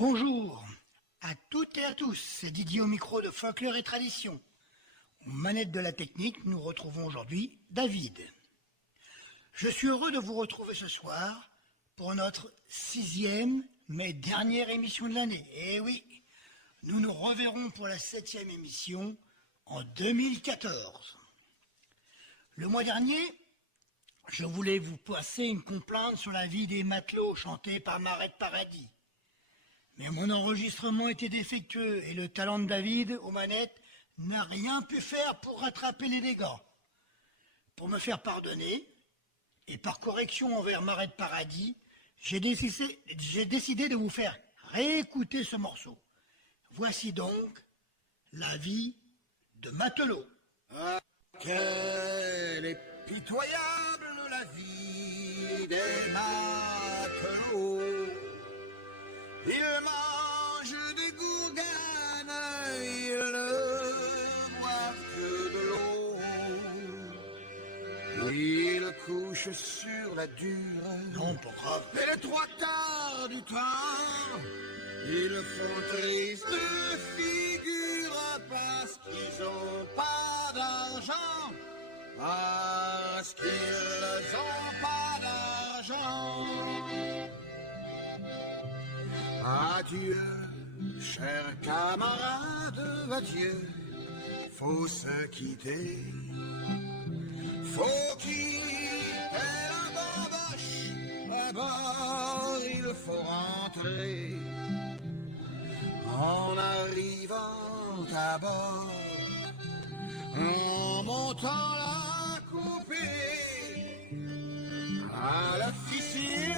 Bonjour à toutes et à tous, c'est Didier au micro de Folklore et Tradition. Aux manettes de la technique, nous retrouvons aujourd'hui David. Je suis heureux de vous retrouver ce soir pour notre 6e mais dernière émission de l'année. Et oui, nous nous reverrons pour la 7e émission en 2014. Le mois dernier, je voulais vous passer une complainte sur la vie des matelots chantée par Marette Paradis. Mais mon enregistrement était défectueux et le talent de David aux manettes n'a rien pu faire pour rattraper les dégâts. Pour me faire pardonner, et par correction envers Marette Paradis, j'ai décidé de vous faire réécouter ce morceau. Voici donc la vie de matelot. Ah, quelle est pitoyable la vie des matelots. Ils mangent des gourganes, ils ne boivent que de l'eau. Ils couchent sur la dure, Non, pas grave. et les trois quarts du temps, ils font triste figure parce qu'ils ont pas d'argent, parce qu'ils ont pas d'argent. Adieu, chers camarades, adieu, faut se quitter. Faut quitter la bamboche, d'abord il faut rentrer. En arrivant à bord, en montant la coupée, à l'officier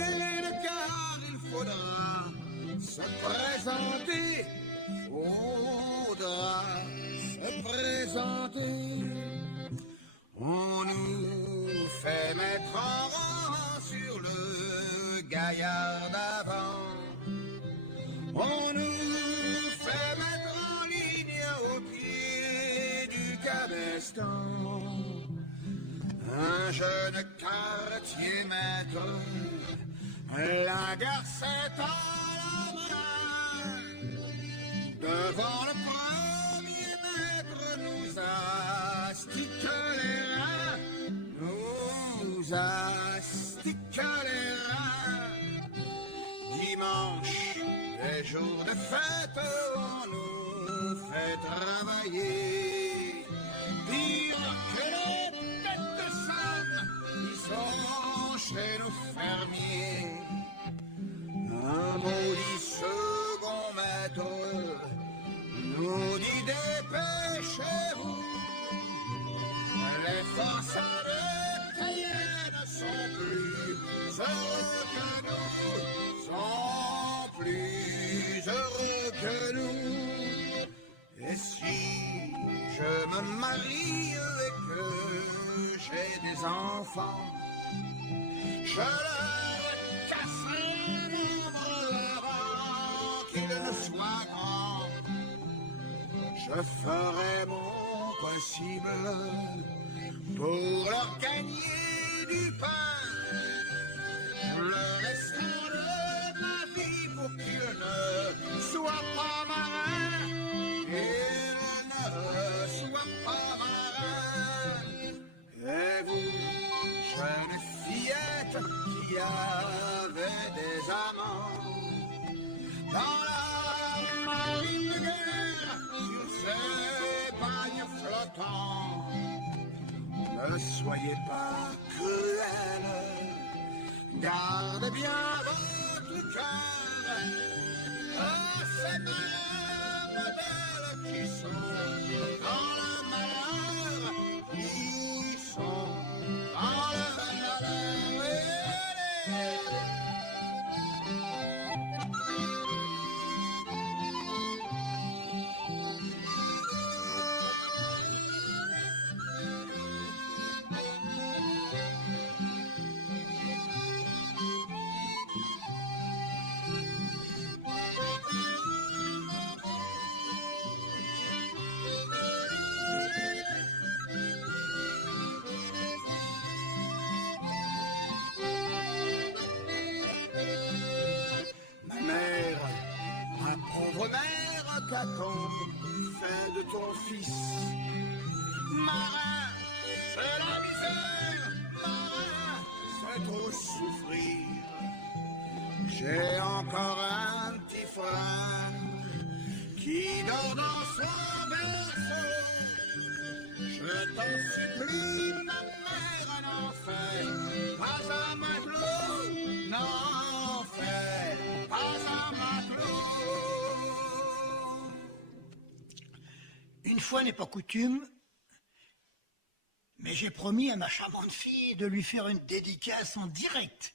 car il faudra se présenter, faudra se présenter. On nous fait mettre en rang sur le gaillard d'avant. On nous fait mettre en ligne au pied du cabestan. Un jeune quartier maître, la garcette à la main, devant le premier maître nous astique les reins, nous astique les reins. Dimanche, les jours de fête, on nous fait travailler. Pire que les têtes de somme, ils sont chez nos fermiers. Un maudit second maître nous dit dépêchez-vous. Les forces de Cayenne sont plus heureux que nous, sont plus heureux que nous. Et si je me marie et que j'ai des enfants, je leur casserai un membre avant qu'ils ne soient grands. Je ferai mon possible pour leur gagner du pain. Je leur restant de ma vie pour qu'ils ne soient pas marins. Ils ne soient pas marins. Et vous, jeune fillette qui avait des amants dans la marine de guerre, sur ces bagnes flottants, ne soyez pas cruels, gardez bien votre cœur à ces malheurs modèles qui sont dans le malheur, qui sont dans le malheur. t'attendre, fais de ton fils. Marin, c'est la misère, marin, c'est trop souffrir. J'ai encore un petit frère qui dort dans son berceau. Je t'en supplie, ma mère, n'en fais pas un matelot, n'en fais pas un matelot. Une fois n'est pas coutume, mais j'ai promis à ma charmante fille de lui faire une dédicace en direct.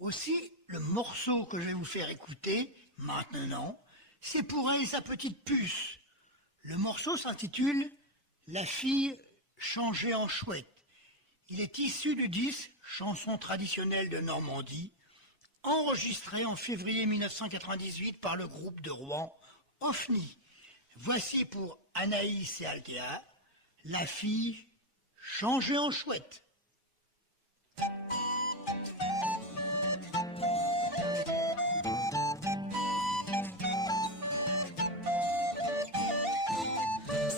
Aussi, le morceau que je vais vous faire écouter maintenant, c'est pour elle, sa petite puce. Le morceau s'intitule « La fille changée en chouette ». Il est issu du disque « Chanson traditionnelle de Normandie », enregistré en février 1998 par le groupe de Rouen OFNI. Voici pour Anaïs et Althea, « La fille changée en chouette ».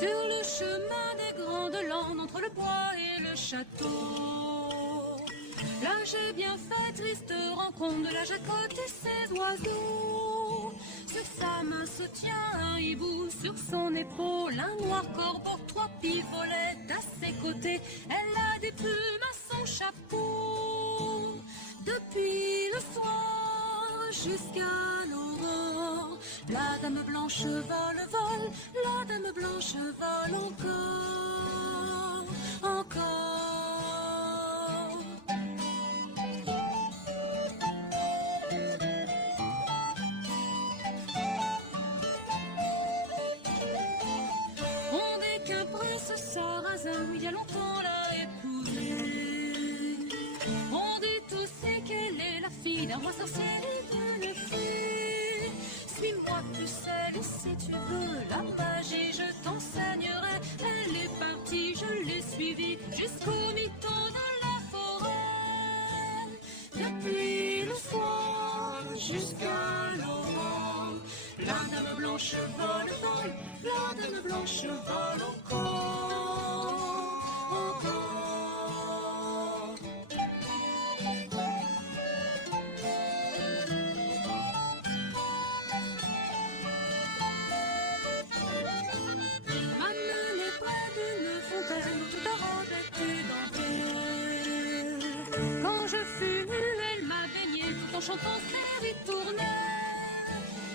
Sur le chemin des grandes landes entre le bois et le château, là j'ai bien fait triste rencontre de la jacotte et ses oiseaux. Sur sa main se tient un hibou, sur son épaule un noir corbeau, trois pivolets à ses côtés, elle a des plumes à son chapeau. Depuis le soir jusqu'à l'aurore, la dame blanche vole, vole, la dame blanche vole encore, encore. On dit qu'un prince sarrasin, il y a longtemps l'a épousé. On dit aussi qu'elle est la fille d'un roi sorcier et d'une fille. Suis-moi pucelle et si tu veux la magie je t'enseignerai. Elle est partie, je l'ai suivie jusqu'au mi-temps de la forêt. Depuis le soir jusqu'à l'aurore, la dame blanche vole, vole, la dame blanche vole encore, encore. Quand je fus nue, elle m'a baigné tout en chantant ses ritournelles.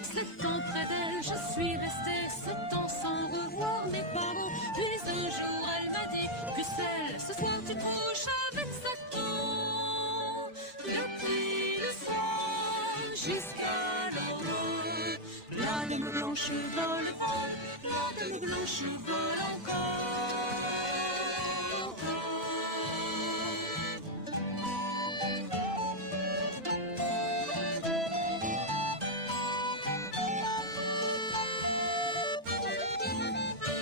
7 ans près d'elle, je suis restée 7 ans sans revoir mes parents. Puis un jour, elle m'a dit, pucelle, ce soir tu te couches avec Satan. Depuis le soir jusqu'à l'aurore, la dame blanche vole, vole, la dame blanche vole encore.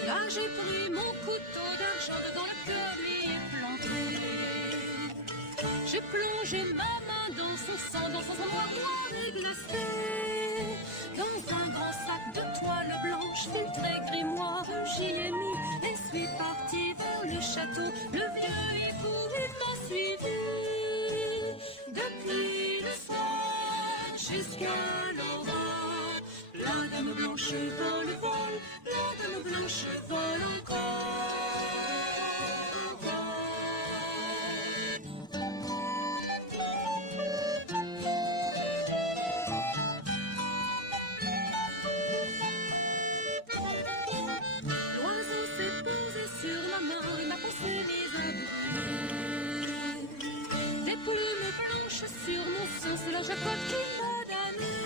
Là j'ai pris mon couteau d'argent dans le cœur lui ai planté. J'ai plongé ma main dans son sang noir et glacé. Dans un grand sac de toile blanche filtré grimoire, j'y ai mis et suis parti vers le château. Le vieux hibou il m'a suivi. Depuis le soir jusqu'à l'aurore, la dame blanche vole, vole, la dame blanche vole encore. L'oiseau s'est posé sur ma main et m'a poussé des aboutés. Des plumes blanches sur mon sein, c'est la jacotte qui m'a damné.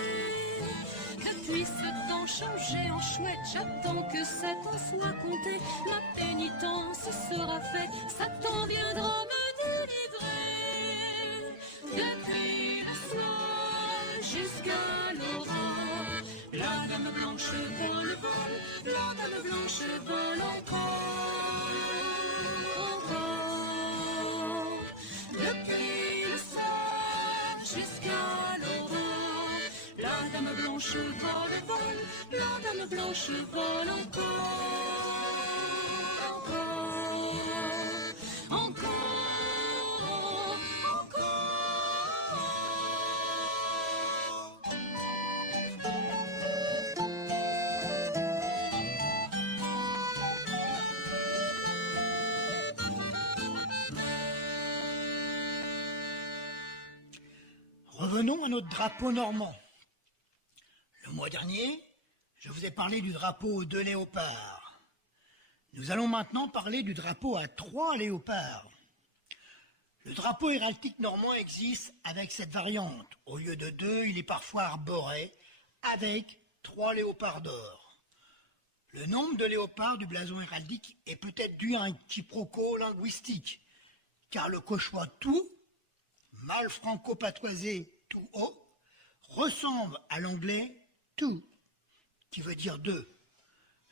Depuis ce temps changé en chouette, j'attends que Satan soit compté. Ma pénitence sera faite, Satan viendra me délivrer. Depuis le soir jusqu'à l'aurore, la dame blanche vole, vole, la dame blanche vole encore, encore. Depuis le soir jusqu'à l'aurore, la dame blanche vole, vole, la dame dame blanche vole encore, encore, encore. Revenons à notre drapeau normand. Le mois dernier, je vous ai parlé du drapeau aux 2 léopards. Nous allons maintenant parler du drapeau à 3 léopards. Le drapeau héraldique normand existe avec cette variante. Au lieu de 2, il est parfois arboré avec 3 léopards d'or. Le nombre de léopards du blason héraldique est peut-être dû à un quiproquo linguistique, car le cauchois tout, mal franco-patoisé tout haut, ressemble à l'anglais two, qui veut dire 2.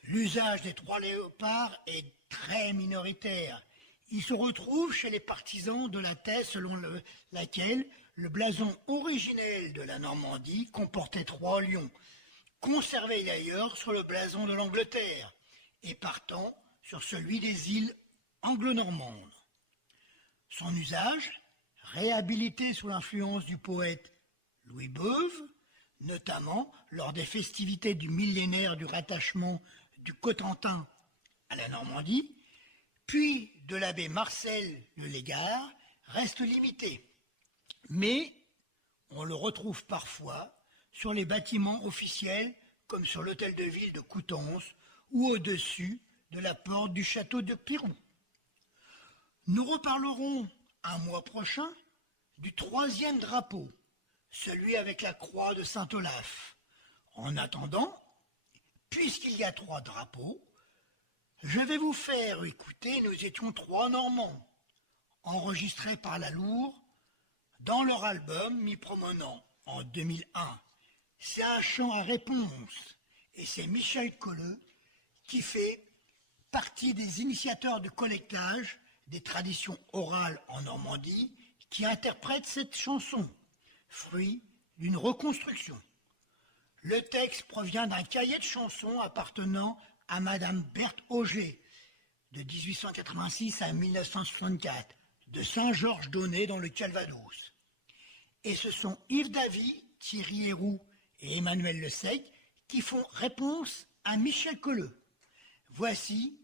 L'usage des 3 léopards est très minoritaire. Il se retrouve chez les partisans de la thèse selon laquelle le blason originel de la Normandie comportait 3 lions, conservés d'ailleurs sur le blason de l'Angleterre et partant sur celui des îles anglo-normandes. Son usage, réhabilité sous l'influence du poète Louis Beuve, notamment lors des festivités du millénaire du rattachement du Cotentin à la Normandie, puis de l'abbé Marcel Le Légard, reste limité. Mais on le retrouve parfois sur les bâtiments officiels comme sur l'hôtel de ville de Coutances ou au-dessus de la porte du château de Pirou. Nous reparlerons un mois prochain du 3e drapeau, celui avec la croix de Saint-Olaf. En attendant, puisqu'il y a 3 drapeaux, je vais vous faire écouter Nous étions 3 Normands, enregistrés par la Loure dans leur album m'y promenant en 2001. C'est un chant à réponse et c'est Michel Colleux qui fait partie des initiateurs du collectage des traditions orales en Normandie qui interprète cette chanson, fruit d'une reconstruction. Le texte provient d'un cahier de chansons appartenant à Madame Berthe Auger, de 1886 à 1964, de Saint-Georges-d'Aunay dans le Calvados. Et ce sont Yves Davy, Thierry Héroux et Emmanuel Le Sec qui font réponse à Michel Colleux. Voici,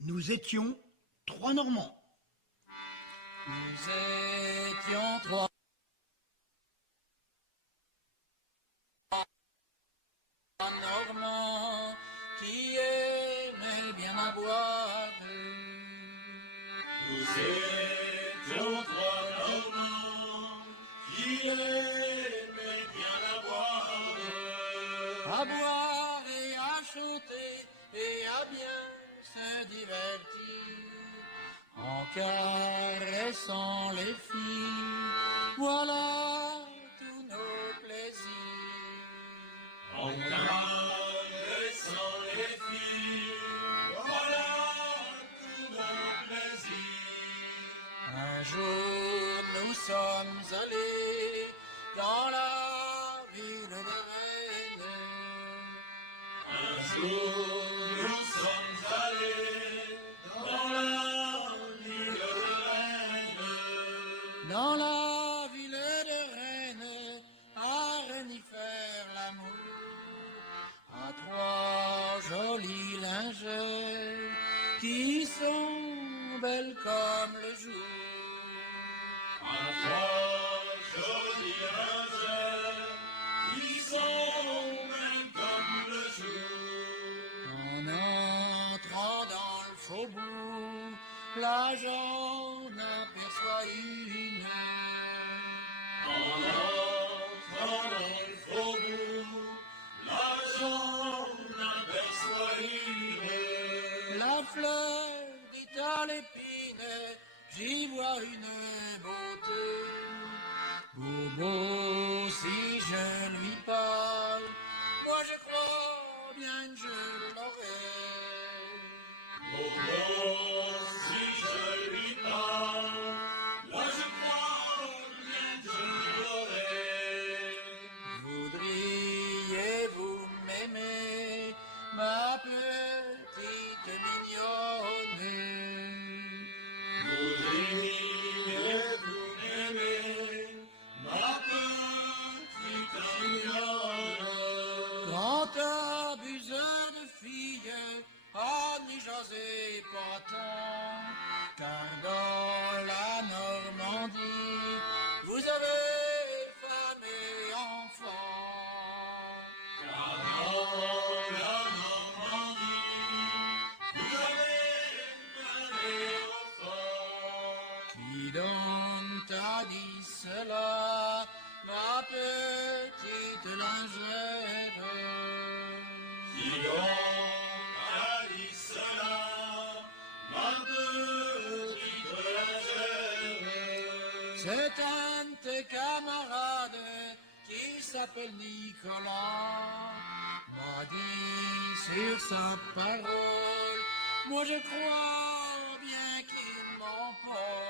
Nous étions 3 Normands. Nous étions 3 Normands qui aimaient bien à boire. Nous étions 3 Normands qui aimaient bien À boire et à chanter et à bien se divertir en caressant les filles. Voilà tous nos plaisirs. En caressant les filles, voilà tous nos plaisirs. Un jour nous sommes allés dans la ville de Rennes. Un jour nous sommes allés dans la ville de Rennes. Dans la ville de Rennes, à Rennes y faire l'amour, à 3 jolies lingères qui sont belles comme le jour. À 3 jolies lingères qui sont belles comme le jour. En entrant dans le faubourg, là j'en aperçois une. En entrant dans le faubourg, là j'en aperçois une. La fleur dit à l'épine, j'y vois une beauté. Bobo, si je lui parle, moi je crois bien que je l'aurai. Oh, si je lui parle, là je ma petite mignonne. Vous aimez, vous m'aimez, ma petite mignonne. Grand abuseur de filles, ah n'y jasez pas tant, car dans la Normandie, vous avez femme et enfant. Car dans la Normandie, vous avez femme et enfant. Qui donc t'a dit cela, ma petite lingère? Qui donc a dit cela, ma petite lingère? C'est un de tes camarades qui s'appelle Nicolas, m'a dit sur sa parole, moi je crois bien qu'il ment pas.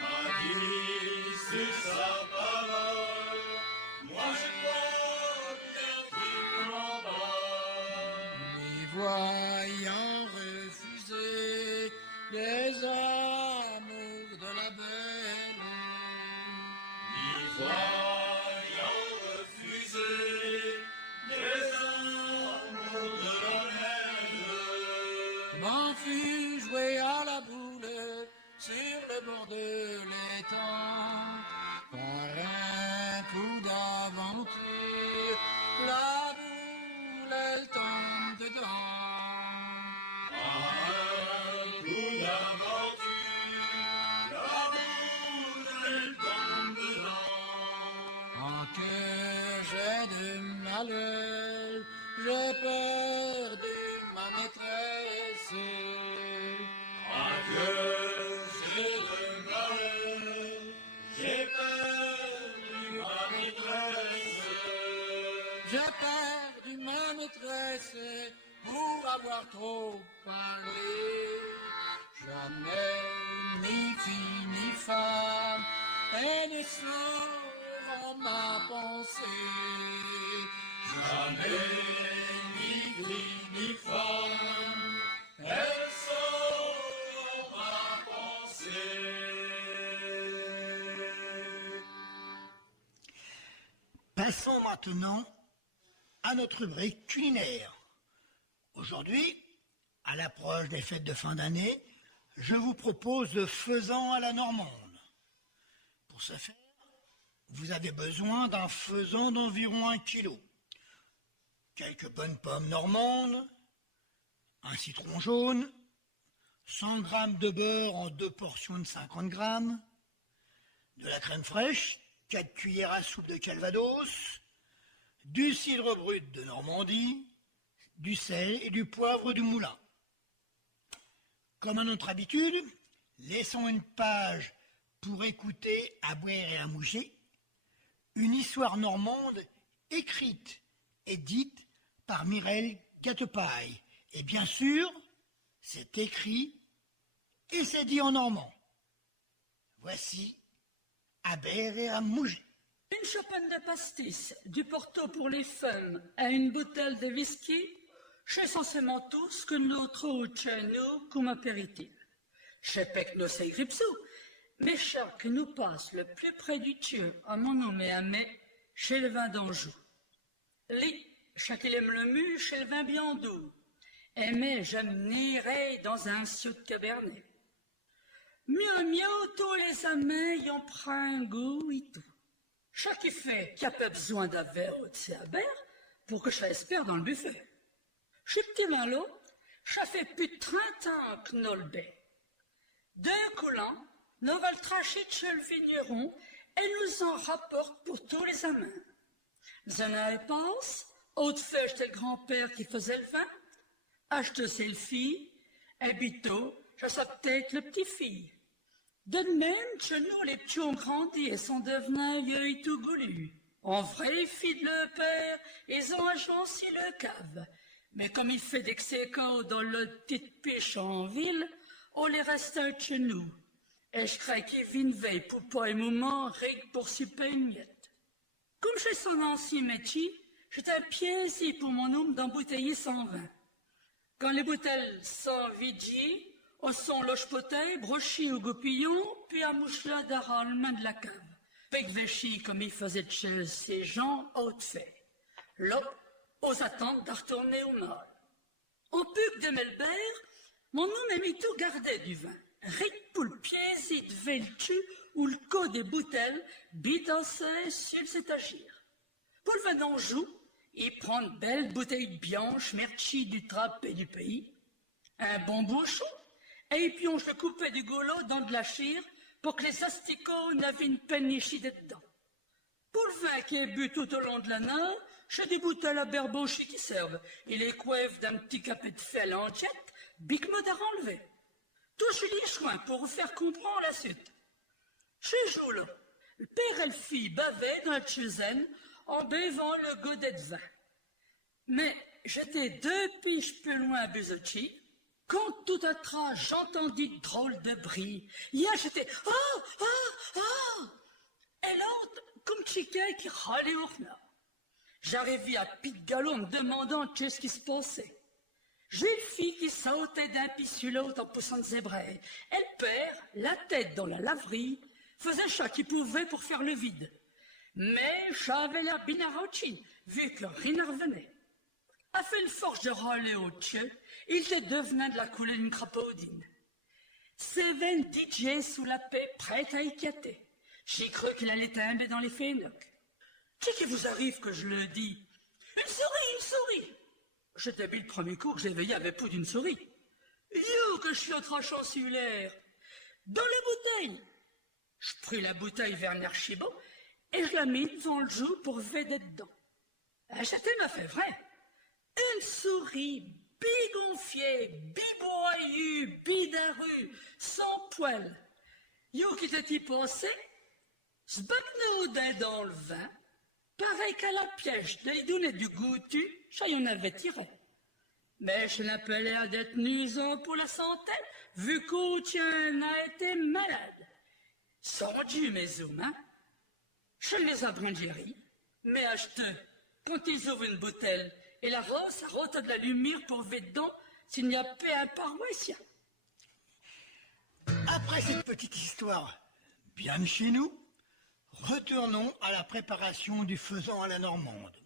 A dit sur sa parole, moi je crois bien qu'il m'en va. Les voyant refuser les amours de la belle, N'y voyant refuser les amours de la reine, m'en fut joué à la boule sur le bord de l'étang. Par un coup d'aventure, la boule elle tombe dedans. un coup d'aventure, la boule elle tombe dedans. En que j'ai de malheur, j'ai perdu ma maîtresse. Ah que j'ai de malheur, j'ai perdu ma maîtresse. J'ai perdu ma maîtresse pour avoir trop parlé. Jamais ni fille ni femme, elle ne saura ma pensée. Jamais ni fille ni femme, elles sauront ma pensée. Passons maintenant à notre rubrique culinaire. Aujourd'hui, à l'approche des fêtes de fin d'année, je vous propose le faisan à la normande. Pour ce faire, vous avez besoin d'un faisan d'environ 1 kilo, quelques bonnes pommes normandes, un citron jaune, 100 g de beurre en 2 portions de 50 g, de la crème fraîche, 4 cuillères à soupe de Calvados, du cidre brut de Normandie, du sel et du poivre du moulin. Comme à notre habitude, laissons une page pour écouter à boire et à moucher une histoire normande écrite et dite par Mireille Gâtepaille. Et bien sûr, c'est écrit et c'est dit en normand. Voici à boire et à moucher. Une chopine de pastis, du porto pour les femmes et une bouteille de whisky, c'est essentiellement tout ce que nous trouvons chez nous comme apéritif. Je sais que nous c'est gripsou, mais chaque nous passe le plus près du Dieu à mon nom et à mai, chez le vin d'Anjou. Li, chaque il aime le mu, chez le vin bien doux. Et mais j'aime n'irai dans un siou de cabernet. Mieux, tous les amants y ont pris un goût et tout. Chaque qui fait qu'il n'y a pas besoin d'un verre ou de céabert pour que je l'espère dans le buffet. Chez Petit Malo, ça fait plus de 30 ans que nous le baie. D'un coulant, nous va le tracher chez le vigneron et nous en rapporte pour tous les amants. Les années passent, autre fait c'était le grand-père qui faisait le vin, acheter c'est le fille, et bientôt, ça sera peut-être le petit-fille. De même, chez nous, les petits ont grandi et sont devenus vieux et tout goulus. En vrai, fille de leur père, ils ont agencé le cave. Mais comme il fait d'excès dans le petite piche en ville, on les reste chez nous. Et je crois qu'ils viennent veille pour pas un moment, rien que pour s'y payer une miette. Comme chez son ancien métier, j'étais un pied pour mon homme d'embouteiller sans vin. Quand les bouteilles sans vidji, au son loche-poteil, brochis au goupillon, puis à mouche-là d'ara le main de la cave. Pec véchi comme il faisait de chez ces gens haute fait. L'op, aux attentes de retourner au nord. En puc de Melbert, mon homme a mis tout gardé du vin. Ric pour le pied de veltu ou le code des bouteilles bitassait sur cet agir. Pour le vin d'Anjou, il prend une belle bouteille blanche, merchi du trappe et du pays, un bon bouchon, et il pionche le coupé du goulot dans de la chire pour que les asticots n'avaient une pénichie dedans. Pour le vin qui est bu tout au long de la nage, j'ai des bouteilles à berbaucher qui servent. Il est coiffe d'un petit capet de fel en jet, bic-mode à enlever. Touche les soins pour vous faire comprendre la suite. Chez Joule, le père et le fille bavaient dans la cuisine en buvant le godet de vin. Mais j'étais 2 piges plus loin à Buzotti, quand tout à travers j'entendis de drôles de bruit. Hier j'étais « Ah, ah, ah !» Et l'autre, comme chiquet qui râlait au renard. J'arrivais à pied de galop en me demandant qu'est-ce qui se passait. J'ai une fille qui sautait d'un pied sur l'autre en poussant des zébrés. Elle perd la tête dans la laverie, faisait le chat qu'il pouvait pour faire le vide. Mais j'avais l'air binarochin, vu que rien ne revenait. A fait une force de râler au tchè, il était devenu de la couleur d'une crapaudine. Seven DJ sous la paix, prête à éclater. J'ai cru qu'il allait tomber dans les phénocs. Qu'est-ce qui vous arrive que je le dis? Une souris, une souris! J'étais bien le premier coup que j'ai veillé avec plus d'une souris. Yo, que je suis en trachant sur l'air. Dans les bouteilles! Je pris la bouteille vers l'archibot et je la mis devant le joug pour vider dedans. J'étais m'a fait vrai. Une souris bigonfiée, biboyue, bidarue, sans poil. Yo qui t'es-y passé? Se battenait dans le vin, pareil qu'à la piège de donner du goûtu, ça y en avait tiré. Mais je n'ai pas l'air d'être nuisant pour la santé, vu qu'aucun a été malade. Sans Dieu, mes hommes, hein? Je les abrangerai, mais acheteux, quand ils ouvrent une bouteille, et la rose arrote de la lumière pour ver dedans s'il n'y a pas un paroissien. Après cette petite histoire bien de chez nous, retournons à la préparation du faisan à la normande.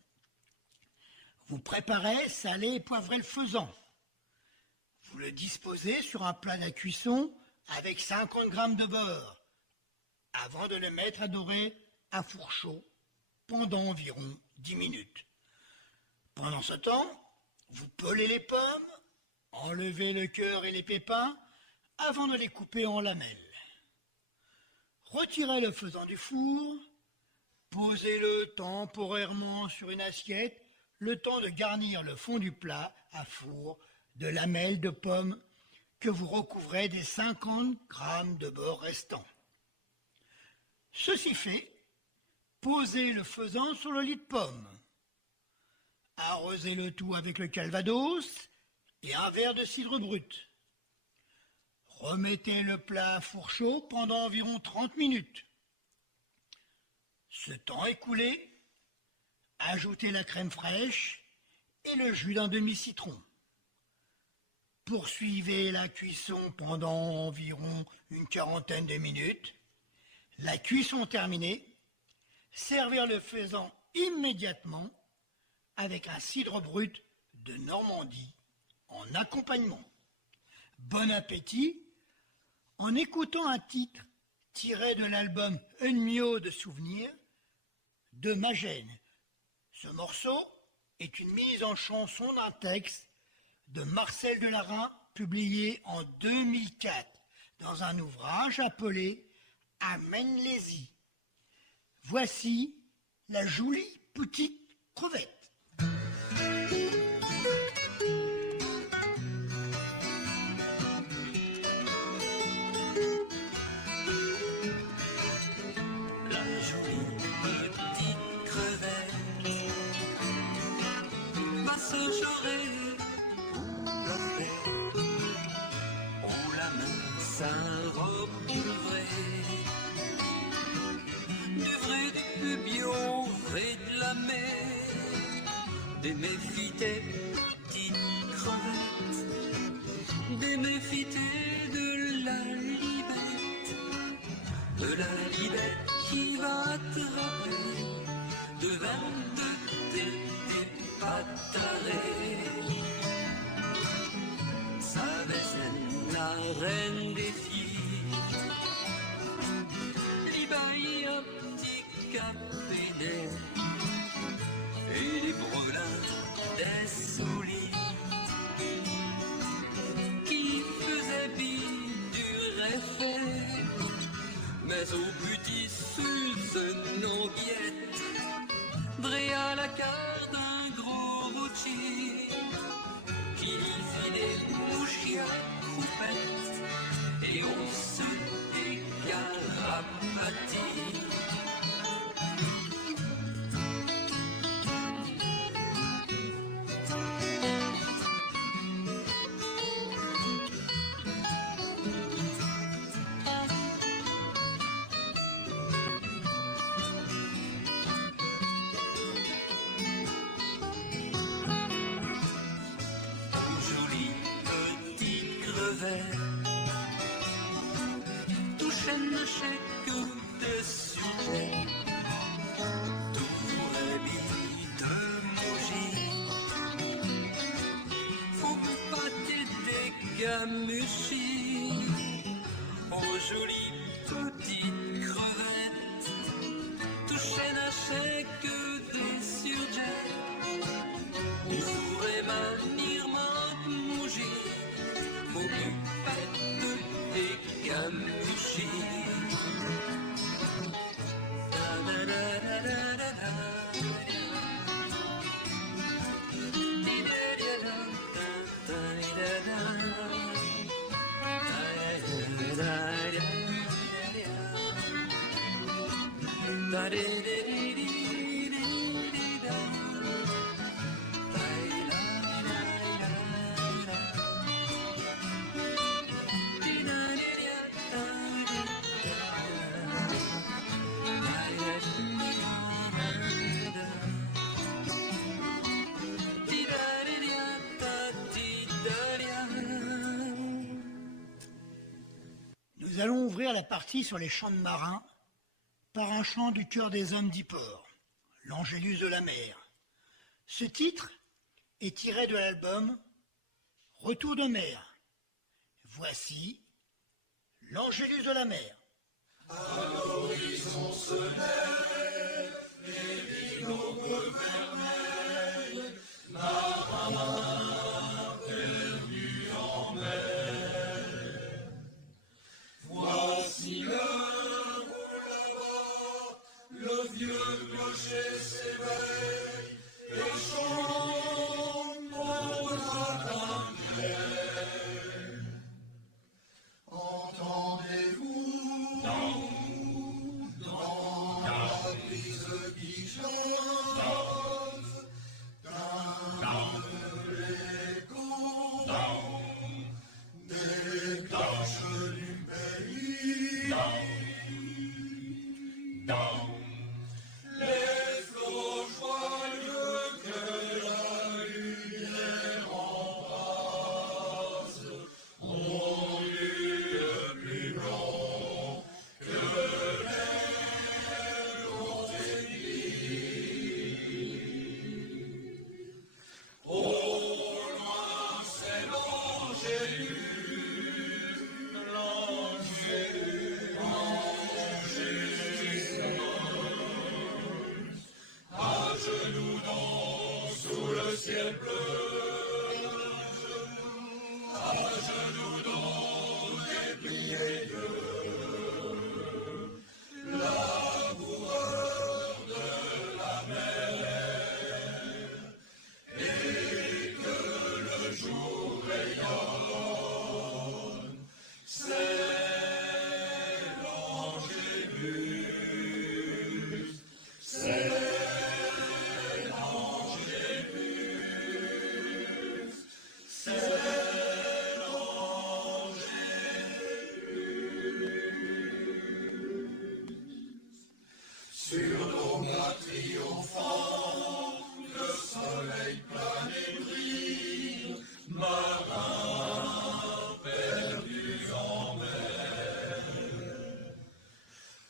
Vous préparez, salez et poivrez le faisan. Vous le disposez sur un plat à cuisson avec 50 g de beurre, avant de le mettre à dorer à four chaud pendant environ 10 minutes. Pendant ce temps, vous pelez les pommes, enlevez le cœur et les pépins avant de les couper en lamelles. Retirez le faisan du four, posez-le temporairement sur une assiette, le temps de garnir le fond du plat à four de lamelles de pommes que vous recouvrez des 50 g de beurre restants. Ceci fait, posez le faisan sur le lit de pommes. Arrosez le tout avec le calvados et un verre de cidre brut. Remettez le plat à four chaud pendant environ 30 minutes. Ce temps écoulé, ajoutez la crème fraîche et le jus d'un demi-citron. Poursuivez la cuisson pendant environ une quarantaine de minutes. La cuisson terminée, servir le faisan immédiatement avec un cidre brut de Normandie en accompagnement. Bon appétit en écoutant un titre tiré de l'album Un mio de souvenirs de Magène. Ce morceau est une mise en chanson d'un texte de Marcel Delarin publié en 2004 dans un ouvrage appelé Amène-les-y. Voici la jolie petite crevette. Sa robe du vrai bio, vrai de la mer. reine des filles. Libaï, un petit capédé et les brelins des souliers qui faisaient dur effet. Mais au petit Suze non guette, dré à la carte d'un gros routier qui fit des mouches à coupettes et on se décarapatit. Toucher ne chait que des sujets, tout habit de maugis. Faut pas t'aider gamuchis, aux jolies petites crevettes. Toucher ne chait que des sujets, on pourrait manier maugis. M'occupette des gamuchis. Nous allons ouvrir la partie sur les chants de marins par un chant du cœur des hommes d'Yport, l'Angélus de la mer. Ce titre est tiré de l'album Retour de mer. Voici l'Angélus de la mer. À l'horizon se lèvent les binocles vermeils, marins perdus en mer. Voici l'heure où là-bas le vieux clocher s'éveille et chante pour matin clair. Entendez-vous dans la brise qui chante dans l'écho des cloches du pays? Les flots joyeux que la lumière embrase ont eu plus blanc que l'air au loin c'est l'Angélus, à genoux sous le ciel bleu, à genoux dépliés laboureur de la mer, et que le jour rayonne, c'est l'Angélus, c'est l'Angélus, c'est sur nos bras triomphants, le soleil plane et brille, marins perdus en mer.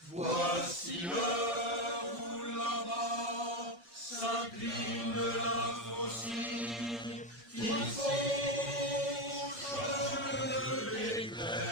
Voici l'heure où là-bas s'incline l'infosigne, qui fauche l'éclair.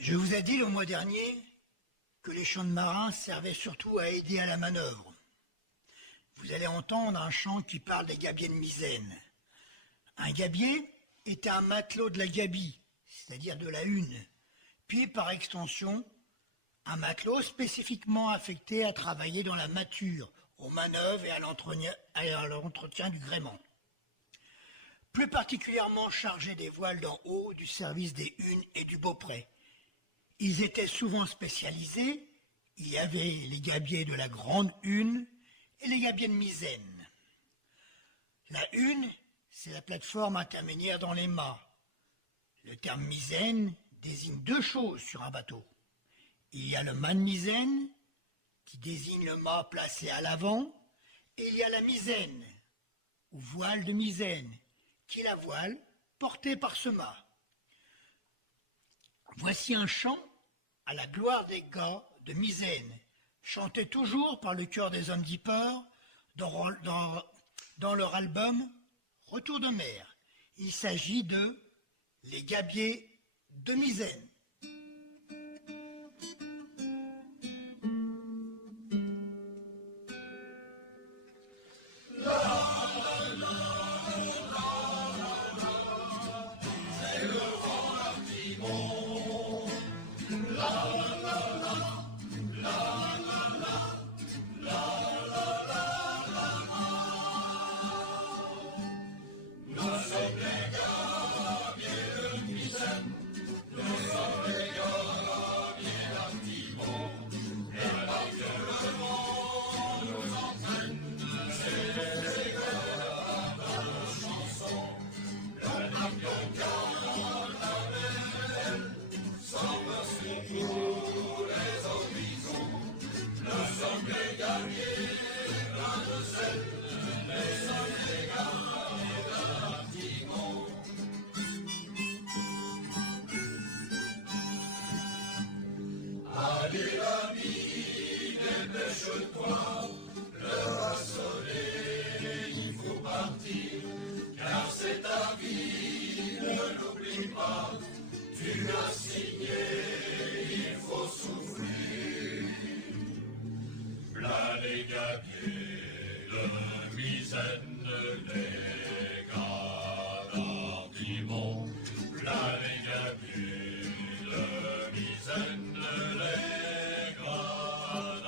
Je vous ai dit le mois dernier que les chants de marins servaient surtout à aider à la manœuvre. Vous allez entendre un chant qui parle des gabiers de misaine. Un gabier était un matelot de la gabie, c'est-à-dire de la hune, puis par extension, un matelot spécifiquement affecté à travailler dans la mâture, aux manœuvres et à l'entretien du gréement. Plus particulièrement chargé des voiles d'en haut, du service des hunes et du beaupré. Ils étaient souvent spécialisés, il y avait les gabiers de la grande hune et les gabiers de misaine. La hune, c'est la plateforme intermédiaire dans les mâts. Le terme misaine désigne deux choses sur un bateau. Il y a le mât de misaine, qui désigne le mât placé à l'avant, et il y a la misaine, ou voile de misaine, qui est la voile portée par ce mât. Voici un chant à la gloire des gars de misaine, chanté toujours par le chœur des hommes d'Yport dans leur album Retour de mer. Il s'agit de Les gabiers de misaine. Là les gabiers, le misaine, les gardimons. Là les gabiers, le misaine, les gardimons.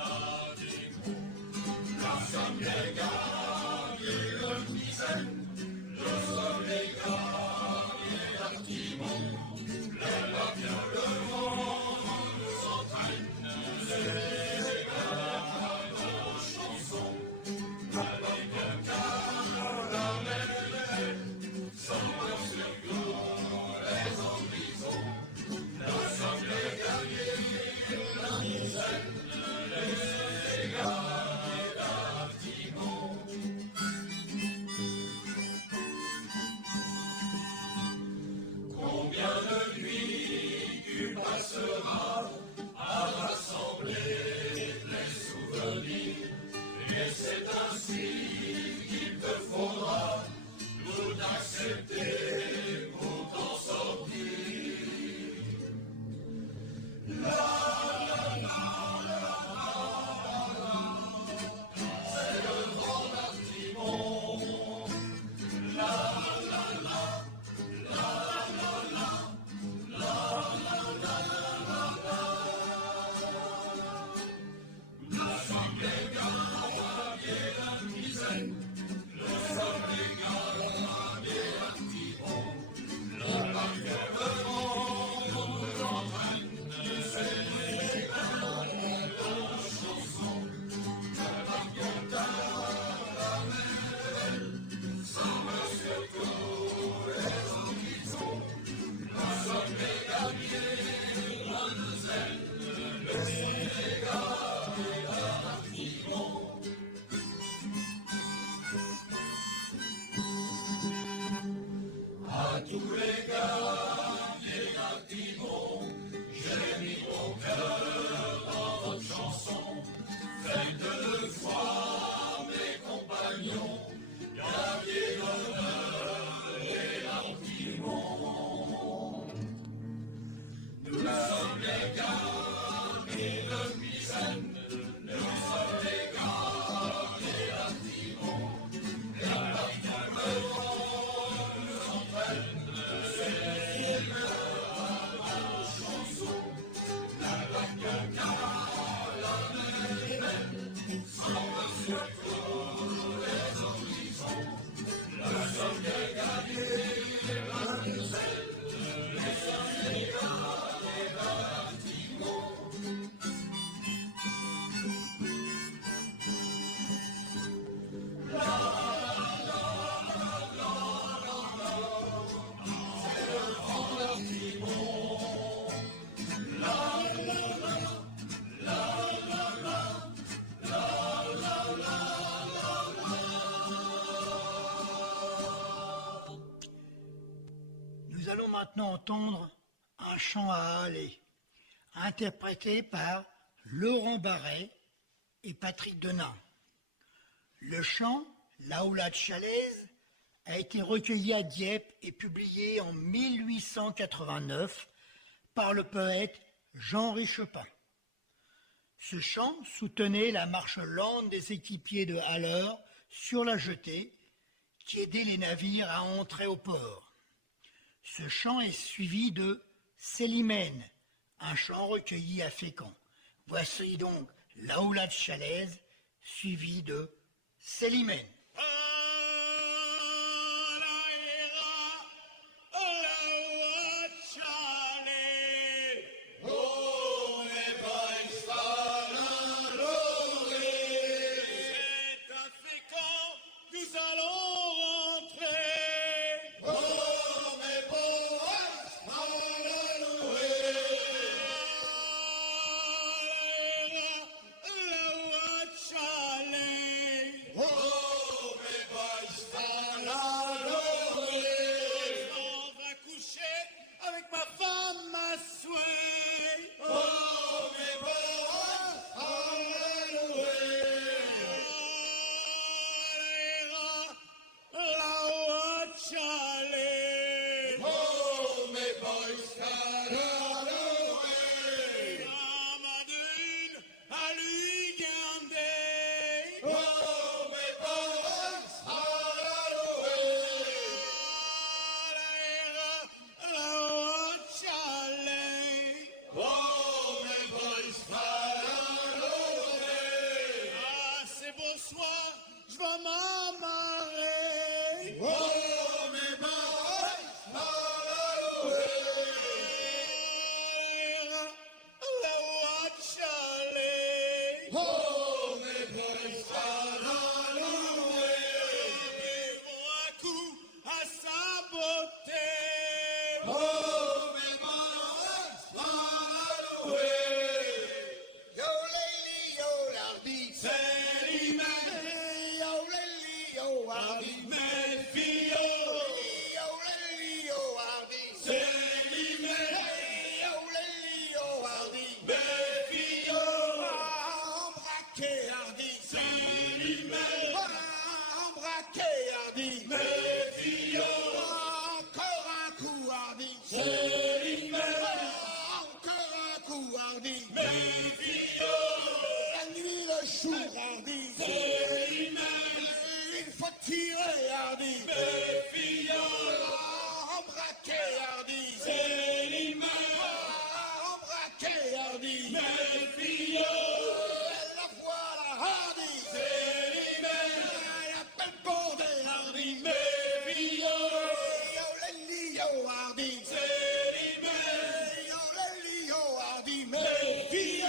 Là sommes les gabiers, le misaine, nous sommes les gabiers d'Artimon. Là bien le monde nous entraîne, les gars nos chansons. Là les gabiers, la mêlée, sans leur surgo, les enlisons. Nous sommes les gabiers, la misaine, les gabiers d'Artimon. Combien de nuits tu passeras à rassembler les souvenirs, et c'est ainsi qu'il te faudra tout accepter pour t'en sortir. C'est le grand Artimon. À tous les gars, les Artimon, j'ai mis mon cœur dans votre chanson. Faites de foi, mes compagnons, gabiers d'honneur et d'Artimon. Nous sommes les gars et de misaine, nous sommes les gars et d'Artimon. La Nous allons maintenant entendre un chant à Haller, interprété par Laurent Barret et Patrick Denain. Le chant, L'aoula de Chalaise, a été recueilli à Dieppe et publié en 1889 par le poète Jean Richepin. Ce chant soutenait la marche lente des équipiers de Haller sur la jetée qui aidait les navires à entrer au port. Ce chant est suivi de Célimène, un chant recueilli à Fécamp. Voici donc L'aoula de Chalaise, suivi de Célimène. Oh Oh, mais mon Maloué. Yo, Lily, yo, Lardy. C'est lui-même. Yo, Lily, yo, Hardy. Mes filles, yo, Lily, yo, Hardy. C'est lui-même. Yo, Lily, yo, Hardy. Mes filles, embraqué, Hardy. C'est lui-même. Embraqué, Hardy. Mes filles, encore un coup, Hardy. C'est lui-même. Encore un coup, Hardy. Mes filles, la nuit, le jour, Hardy. C'est lui-même. Il faut tirer, Hardy. Mes filles, embraqué, Hardy. C'est lui-même. Embraqué, Hardy. Mes filles, la voilà, Hardy. C'est lui-même. La peine bordée, Hardy. Mes filles, yo, Lily, yo, Hardy. C'est lui-même. Yo, Lily, yo, Hardy. Mes filles.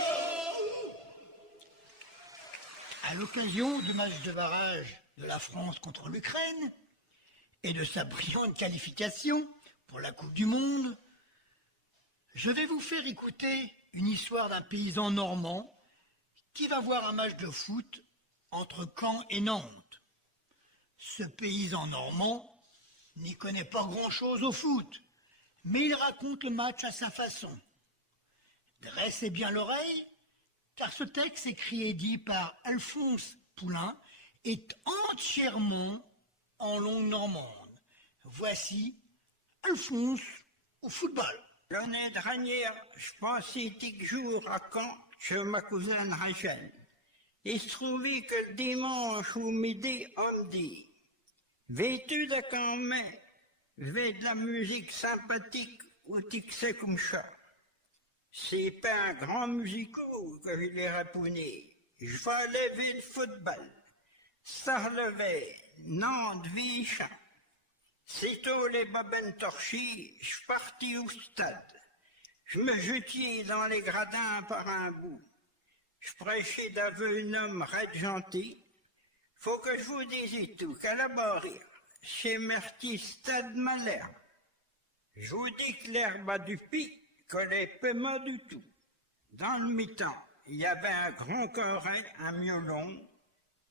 À l'occasion du match de barrage de la France contre l'Ukraine et de sa brillante qualification pour la Coupe du Monde, je vais vous faire écouter une histoire d'un paysan normand qui va voir un match de foot entre Caen et Nantes. Ce paysan normand n'y connaît pas grand-chose au foot, mais il raconte le match à sa façon. Dressez bien l'oreille, car ce texte écrit et dit par Alphonse Poulain est entièrement en langue normande. Voici Alphonse au football. L'année dernière, je passais quelques jours à Caen chez ma cousine Rachel. Il se trouvait que le dimanche au midi, on me dit, vêtu de Caen, je vais de la musique sympathique ou tixé comme ça. C'est pas un grand musico que je l'ai répondu. Je vais lever le football. Ça relevait Nantes Vichy. Sitôt les babines torchées, je suis parti au stade. Je me jetais dans les gradins par un bout. Je prêchais d'aveu un homme raide gentil. Faut que je vous dise tout, qu'à la barrière, chez Merti Stade Malherbe. Je vous dis que l'herbe a du pis, collait pas du tout. Dans le mi-temps, il y avait un grand coret, un miolon,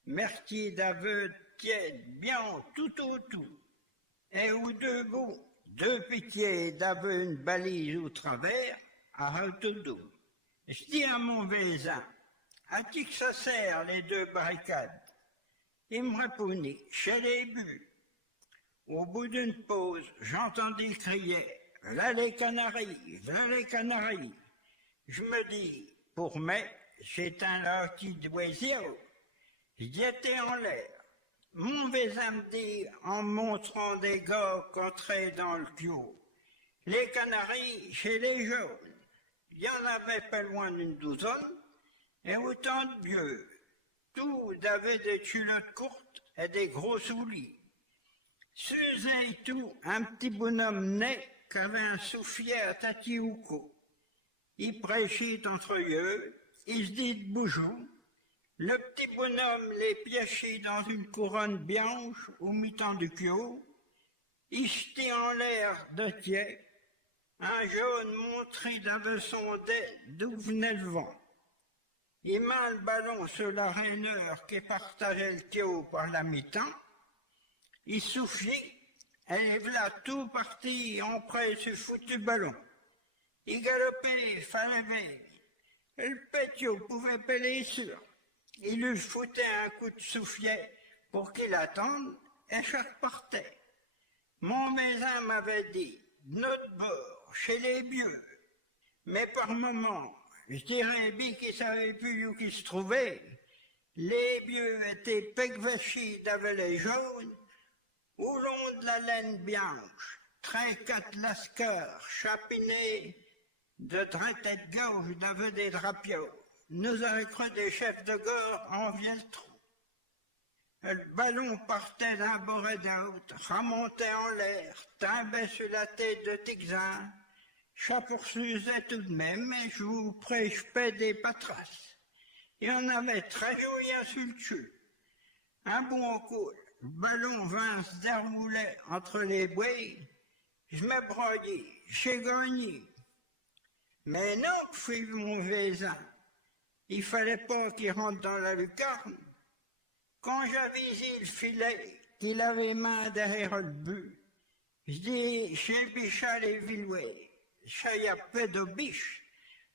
Mertier d'aveu tiède, bien tout autour. Et aux deux bouts, deux pitiés d'aveu une balise au travers, à autodos. Je dis à mon voisin, à qui que ça sert les deux barricades? Il me répondit, chez les buts. Au bout d'une pause, j'entendis crier, là les canaris, là les canaris. Je me dis, pour mai, c'est un petit d'oiseau. J'étais en l'air. Mon voisin me dit, en montrant des gars qu'entraient dans le clos, les canaris chez les jaunes. Il y en avait pas loin d'une douzaine, et autant de vieux. Tous avaient des culottes courtes et des gros souliers. Suzaient et tout, un petit bonhomme né qui avait un soufier à Tatiouko. Il prêchait entre eux, il se dit de boujou. Le petit bonhomme les piachait dans une couronne blanche au mi-temps du queue. Il jetait en l'air de tiers. Un jaune montrait d'aveu son dé d'où venait le vent. Il mit le ballon sur la raineur qui partageait le queue par la mi-temps. Il soufflit, et voilà tout parti en près ce foutu ballon. Il galopait, fallait veille. Le pétio pouvait peler sûr. Il lui foutait un coup de soufflet pour qu'il attende, et je repartais. Mon voisin m'avait dit, de notre bord, chez les vieux. Mais par moments, je dirais bien qu'il ne savait plus où il se trouvait. Les vieux étaient pegvachis d'avec les jaunes, au long de la laine blanche, très quatre lascars, chapinés, de droite et de gauche d'avec des drapiaux. Nous avions cru des chefs de gore en vient le trou. Le ballon partait d'un bord et d'un autre, remontait en l'air, tombait sur la tête de Tixin. Ça poursuivait tout de même, mais je vous prêche pas des patraces. Il y en avait très joli sur le dessus. Un bon coup, le ballon vint se dérouler entre les bouées. Je me broyais, j'ai gagné. Mais non, fit mon voisin. Il fallait pas qu'il rentre dans la lucarne. Quand j'avisai le filet, qu'il avait main derrière le but, je dis, chez Bichal et Villouet, ça y a peu de biche,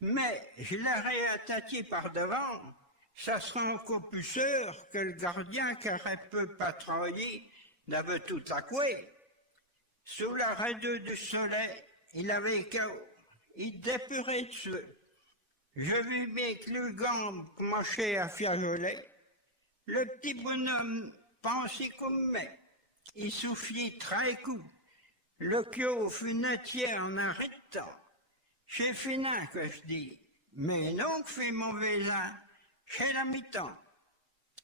mais je l'aurais attaqué par devant, ça sera encore plus sûr que le gardien qui aurait peu patrouiller n'avait tout accoué. Sous la raideur du soleil, il avait chaos, il dépurait dessus. Je vis bien que le gambe commençait à fiajoler. Le petit bonhomme pensait comme moi. Il soufflait très coup. Le kio fut nettier en arrêtant. C'est finin que je dis. Mais non, fait mon voisin, c'est la mi-temps.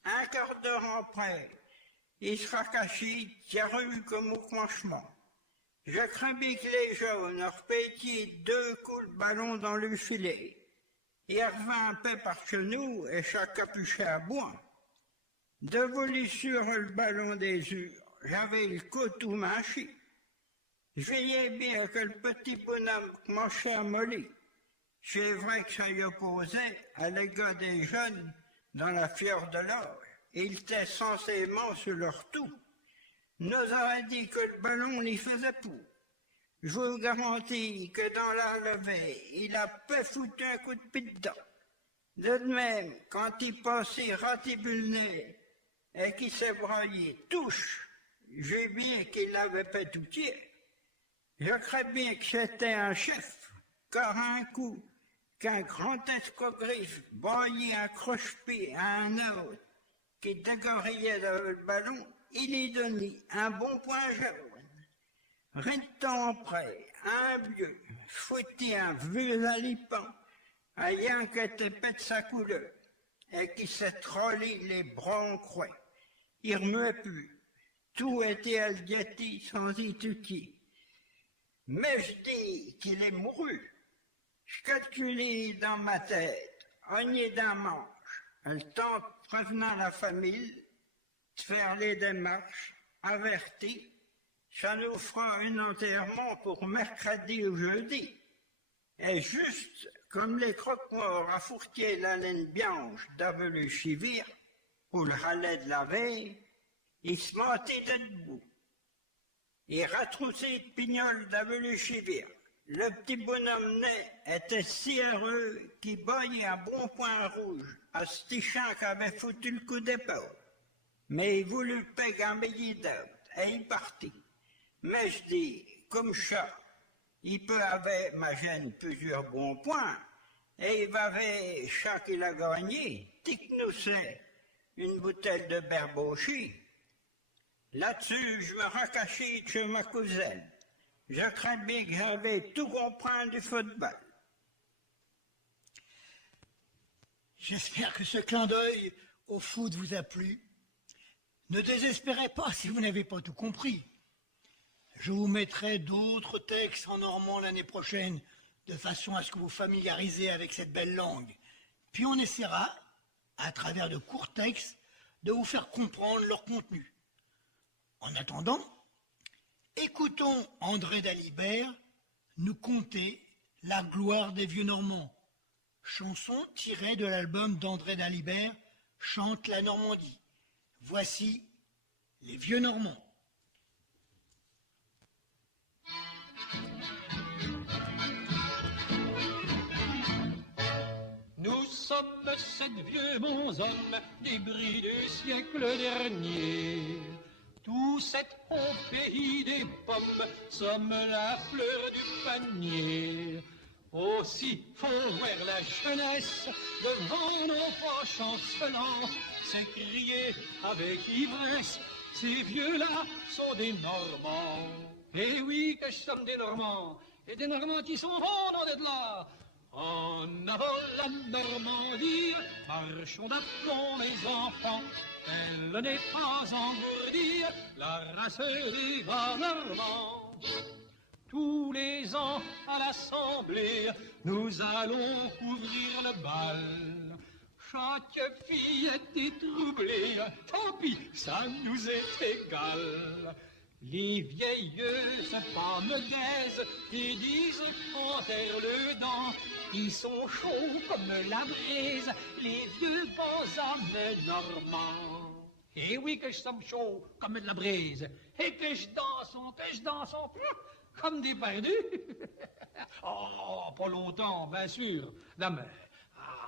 Un quart d'heure après, il sera caché, tiarru comme au clenchement. Je crains bien que les jaunes repétiez 2 coups de ballon dans le filet. Il revint un peu par chez nous et chaque capuché à bois. Devolu sur le ballon des urs, j'avais le cou tout mâché. Je veillais bien que le petit bonhomme commençait à mollir. C'est vrai que ça y opposait à l'égard des jeunes dans la fièvre de l'âge. Ils étaient censément sur leur tout. Nous aurait dit que le ballon n'y faisait pour. Je vous garantis que dans la levée, il a peu foutu un coup de pied dedans. De même, quand il passait ratibulné et qu'il s'est broyé touche, j'ai bien qu'il l'avait fait tout tiers. Je crains bien que c'était un chef, car un coup qu'un grand escogriffe broyait un croche-pied à un autre qui dégorillait dans le ballon, il y donnait un bon point jaune. Rien de temps après, un vieux foutait un vieux alipant, ayant qui était pète sa couleur, et qui s'est trollé les bras en croix. Il remuait plus. Tout était algati sans y toucher. Mais je dis qu'il est mouru. Je calculais dans ma tête, ogné d'un manche, le temps de prévenir la famille, de faire les démarches, averti. Ça nous fera un enterrement pour mercredi ou jeudi. Et juste comme les croque-morts à fourquer la laine blanche d'Avelu Chivir, ou le râlet de la veille, il se mentait debout. Il ratroussait de pignol d'Avelu Chivir. Le petit bonhomme né était si heureux qu'il boignait un bon point rouge à ce tichin qui avait foutu le coup d'épaule. Mais il voulut péger un billet d'autre et il partit. Mais je dis, comme ça, il peut avoir, ma gêne, plusieurs bons points, et il va avoir, chaque qu'il a gagné, tic nous c'est, une bouteille de berbauchi. Là-dessus, je me racachais chez ma cousine. Je crains bien que j'avais tout compris du football. J'espère que ce clin d'œil au foot vous a plu. Ne désespérez pas si vous n'avez pas tout compris. Je vous mettrai d'autres textes en normand l'année prochaine, de façon à ce que vous familiarisez avec cette belle langue. Puis on essaiera, à travers de courts textes, de vous faire comprendre leur contenu. En attendant, écoutons André Dalibert nous conter La gloire des vieux Normands, chanson tirée de l'album d'André Dalibert, Chante la Normandie. Voici Les vieux Normands. Nous sommes 7 vieux bons hommes, débris du siècle dernier. Tout cet bon pays des pommes, sommes la fleur du panier. Aussi faut voir la jeunesse devant nos pas chancelants, s'écrier avec ivresse, ces vieux-là sont des Normands. Eh oui que sommes des Normands, et des Normands qui sont bons dans d'être là. En avant la Normandie, marchons d'aplomb mes enfants, elle n'est pas engourdie, la race des bas Normands. Tous les ans à l'Assemblée, nous allons ouvrir le bal. Chaque fille était troublée, tant pis, ça nous est égal. Les vieilles se palment et disent en terre le dent. Ils sont chauds comme la braise, les vieux bonshommes normands. Et oui que je suis chaud comme de la braise, et que je danse, comme des perdus. Oh, pas longtemps, bien sûr. Non, mais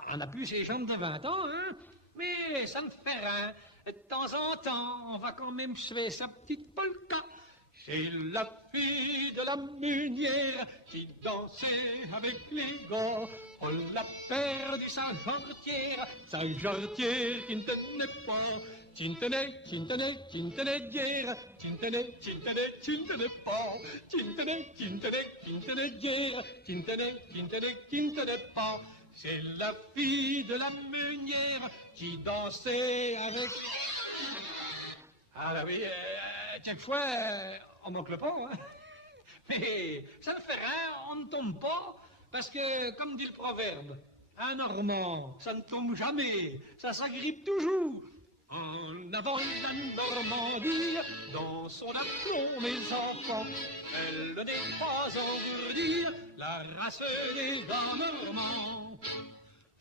on n'a plus ces jambes de 20 ans, hein. Mais ça me fait rien. De temps en temps, on va quand même se faire sa petite polka. C'est la fille de la meunière qui dansait avec les gars. On l'a perdu sa jarretière qui ne tenait pas. Qui ne tenait guère. Qui ne tenait pas. Qui ne tenait guère. Qui ne tenait pas. C'est la fille de la meunière qui dansait avec... Ah là oui, quelquefois, on manque le pas, hein. Mais ça ne fait rien, on ne tombe pas, parce que, comme dit le proverbe, un Normand, ça ne tombe jamais, ça s'agrippe toujours. En avant la Normandie, dans son aplomb, mes enfants, elle n'est pas engourdie, la race des gars normands.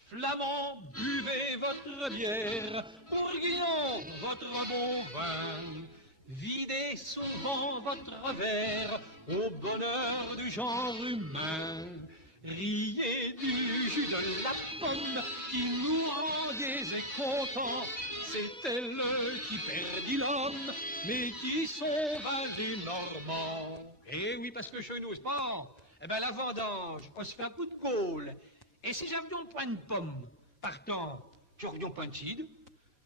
Flamands, buvez votre bière, bourguignons, votre bon vin. Videz souvent votre verre au bonheur du genre humain. Riez du jus de la pomme qui nous rendait contents. C'est elle qui perdit l'homme, mais qui sauva du Normand. Eh oui, parce que chez nous, c'est pas, eh ben la vendange, on se fait un coup de colle. Et si j'avions point de pomme, partant, j'aurions point de cidre.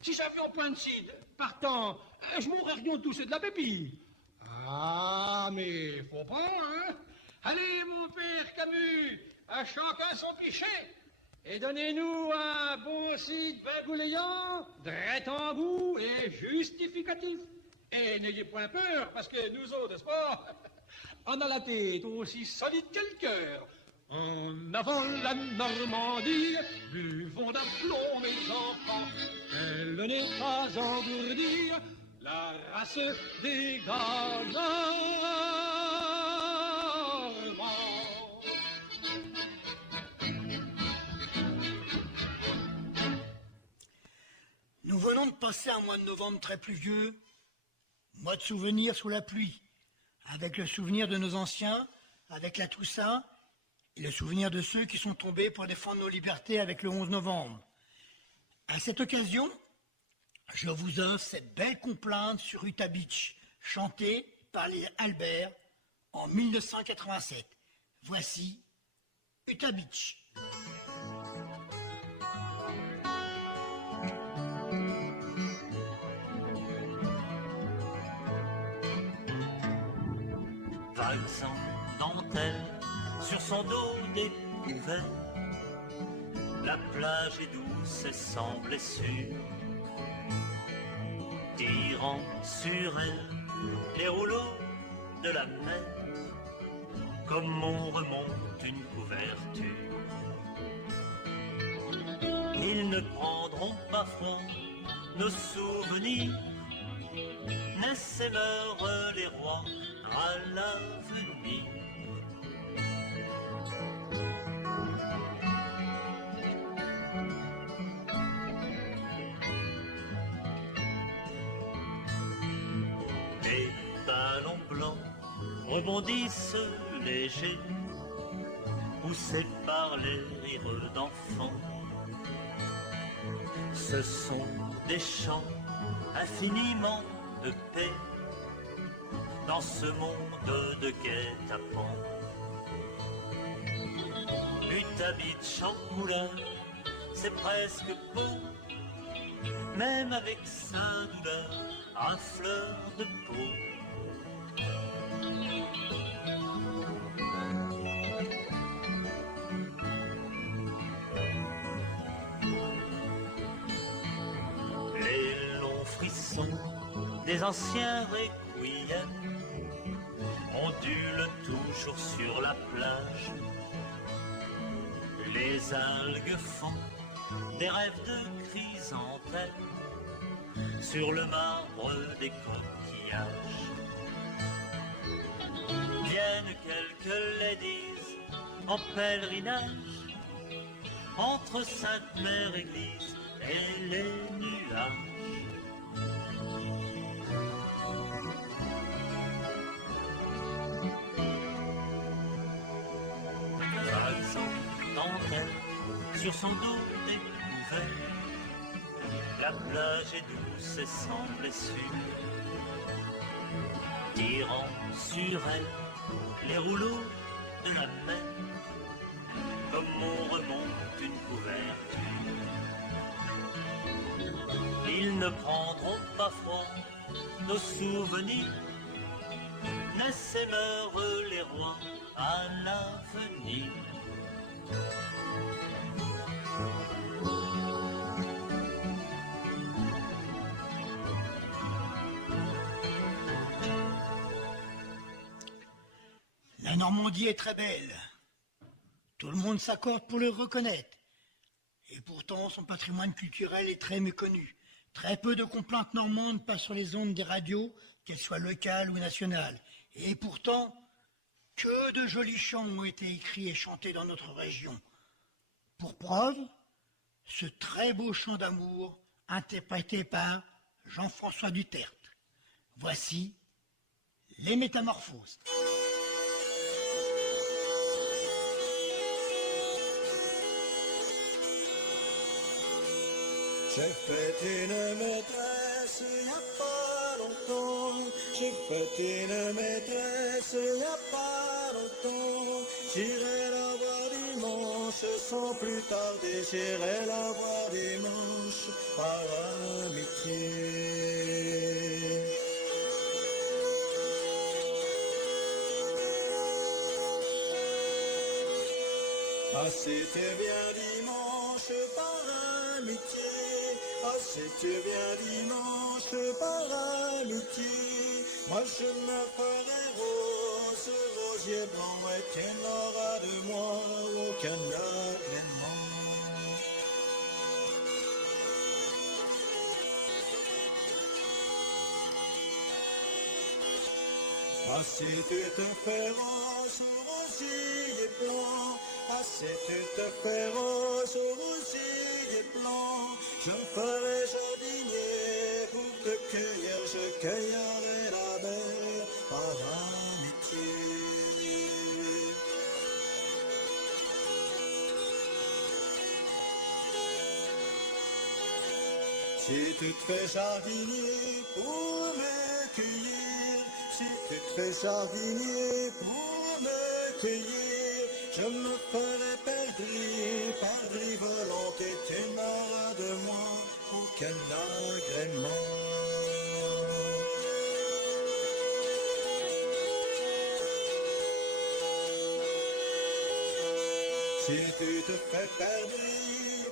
Si j'avions point de cidre, partant, je mourrions tous de la pépille. Ah, mais faut pas, hein. Allez, mon père Camus, à chacun son pichet, et donnez-nous un bon cidre bagouléant, drette en goût et justificatif. Et n'ayez point peur, parce que nous autres, n'est-ce pas, on a la tête aussi solide que le cœur. En avant la Normandie, buvons d'aplomb, mes enfants. Elle n'est pas engourdie, la race des gars normands. Nous venons de passer un mois de novembre très pluvieux, mois de souvenirs sous la pluie, avec le souvenir de nos anciens, avec la Toussaint, et le souvenir de ceux qui sont tombés pour défendre nos libertés avec le 11 novembre. À cette occasion, je vous offre cette belle complainte sur Utah Beach, chantée par les Albert en 1987. Voici Utah Beach. Vagues en dentelle sur son dos découvert, la plage est douce et sans blessure, tirant sur elle les rouleaux de la mer, comme on remonte une couverture. Ils ne prendront pas froid nos souvenirs, naissent et meurent les rois à l'avenir. Les ballons blancs rebondissent légers, poussés par les rires d'enfants. Ce sont des chants infiniment de paix dans ce monde de guet-apens. Utah Beach en couleur, c'est presque beau, même avec sa douleur à fleur de peau. Les longs frissons des anciens requiem ondulent toujours sur la plage. Les algues font des rêves de chrysanthèmes sur le marbre des coquillages. en pèlerinage entre Sainte-Mère Église et les nuages. Sans dentelle, sur son dos découvert, la plage est douce et sans blessure, tirant sur elle les rouleaux de la mer, comme on remonte une couverture. Ils ne prendront pas froid, nos souvenirs, naissent et meurent les rois à l'avenir. La Normandie est très belle. Tout le monde s'accorde pour le reconnaître. Et pourtant, son patrimoine culturel est très méconnu. Très peu de complaintes normandes passent sur les ondes des radios, qu'elles soient locales ou nationales. Et pourtant, que de jolis chants ont été écrits et chantés dans notre région. Pour preuve, ce très beau chant d'amour interprété par Jean-François Duterte. Voici les Métamorphoses. J'ai fait une maîtresse il n'y a pas longtemps. J'ai fait une maîtresse il n'y a pas longtemps. J'irai la voir dimanche sans plus tarder. J'irai la voir dimanche par amitié. Ah, c'était bien dimanche par amitié. Ah, c'était bien dimanche par amitié. Moi je me ferai rose, rosier blanc, et tu n'auras de moi aucun agrément. Ah, si tu te fais rose, rosier blanc, ah, si tu te fais rose, rosier blanc, je me ferai jardinier pour te cueillir, je cueillerai la belle par amitié. Si tu te fais jardinier pour me cueillir, si tu te fais jardinier pour me cueillir, je me ferai perdrix volant, et tu n'auras de moi aucun agrément. Si tu te fais perdrix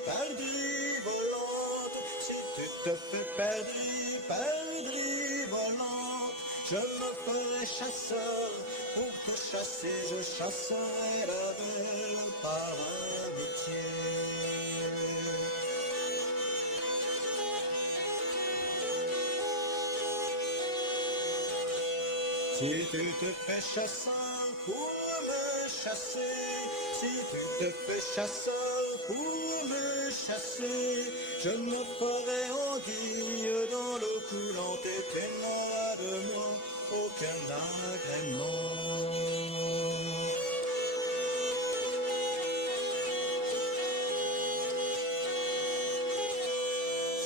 volante, si tu te fais perdrix volante, je me ferai chasseur, pour te chasser, je chasserai la belle par amitié. Si tu te fais chasseur pour me chasser, si tu te fais chasseur pour me chasser, je me ferai anguille dans l'eau coulante, et tu n'auras de moi aucun agrément.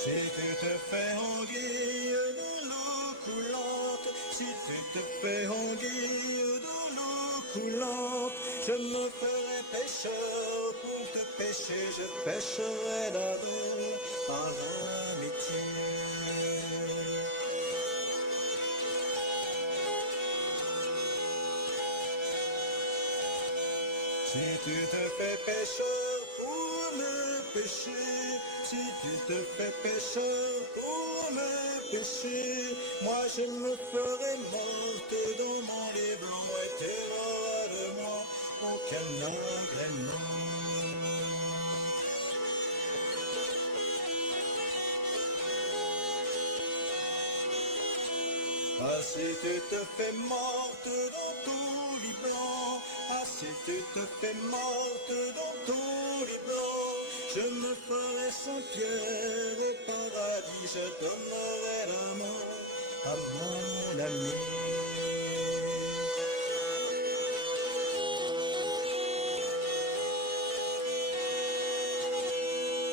Si tu te fais anguille dans l'eau coulante, si tu te fais anguille dans l'eau coulante, je me ferai pêcheur pour te pêcher, je pêcherai la belle par amitié. Si tu te fais pêcheur pour me pêcher, si tu te fais pêcheur pour me pêcher, moi je me ferai morte dans mon lit blanc, et tu n'auras de moi aucun agrément. Ah, si tu te fais morte dans ton lit blanc, ah, si tu te fais morte dans ton lit blanc, je me ferai sans pierre au paradis, je donnerai la main à mon ami.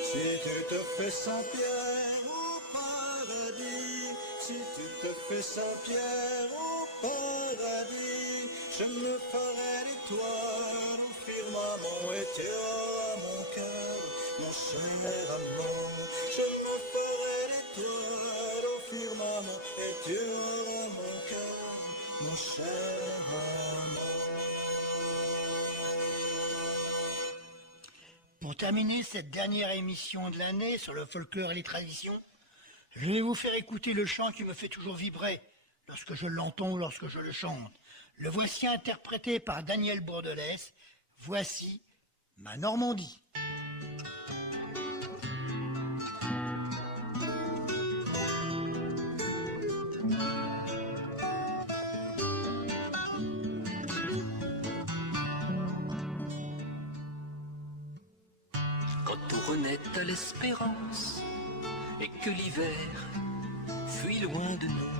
Si tu te fais sans pierre au paradis, si tu te fais sans pierre au paradis, je me ferai l'étoile au firmament et tu auras mon cœur, mon cher amant. Je me ferai l'étoile au firmament et tu auras mon cœur, mon cher amant. Pour terminer cette dernière émission de l'année sur le folklore et les traditions, je vais vous faire écouter le chant qui me fait toujours vibrer lorsque je l'entends ou lorsque je le chante. Le voici interprété par Daniel Bordelès. Voici ma Normandie. Quand tout renaît à l'espérance et que l'hiver fuit loin de nous,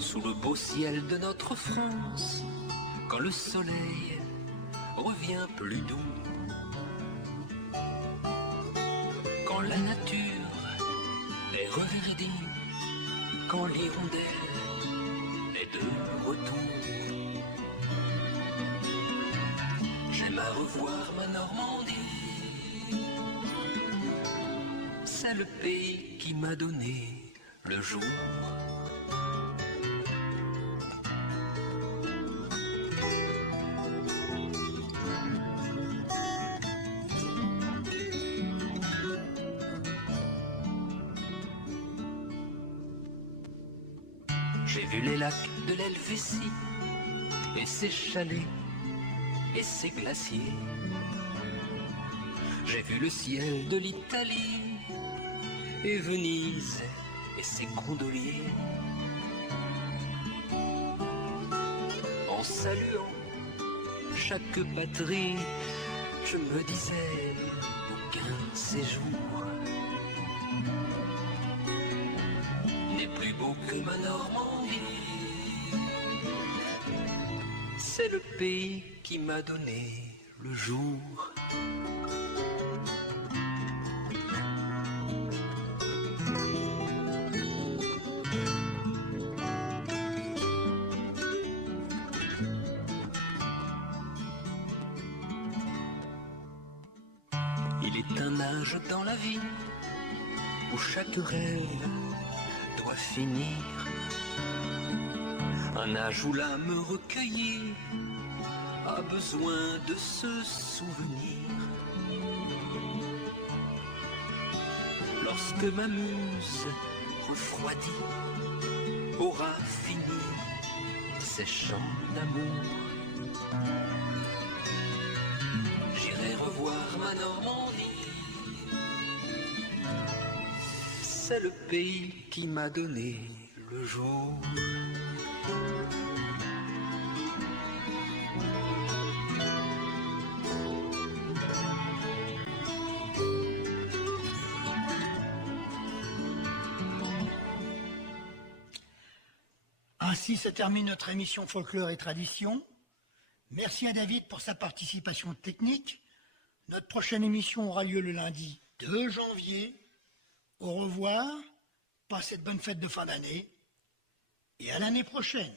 sous le beau ciel de notre France, quand le soleil revient plus doux, quand la nature est reverdie, quand l'hirondelle est de retour, j'aime à revoir ma Normandie. C'est le pays qui m'a donné le jour. J'ai vu les lacs de l'Helvétie et ses chalets et ses glaciers. J'ai vu le ciel de l'Italie et Venise et ses gondoliers. En saluant chaque patrie, je me disais aucun séjour n'est plus beau que ma Normandie. C'est le pays qui m'a donné le jour. Il est un âge dans la vie où chaque rêve doit finir. Un âge où l'âme recueillie a besoin de se souvenir. Lorsque ma muse refroidie aura fini ses chants d'amour, j'irai revoir ma Normandie. C'est le pays qui m'a donné le jour. Ainsi se termine notre émission Folklore et Tradition. Merci à David pour sa participation technique. Notre prochaine émission aura lieu le lundi 2 janvier. Au revoir, passez de bonnes fêtes de fin d'année et à l'année prochaine.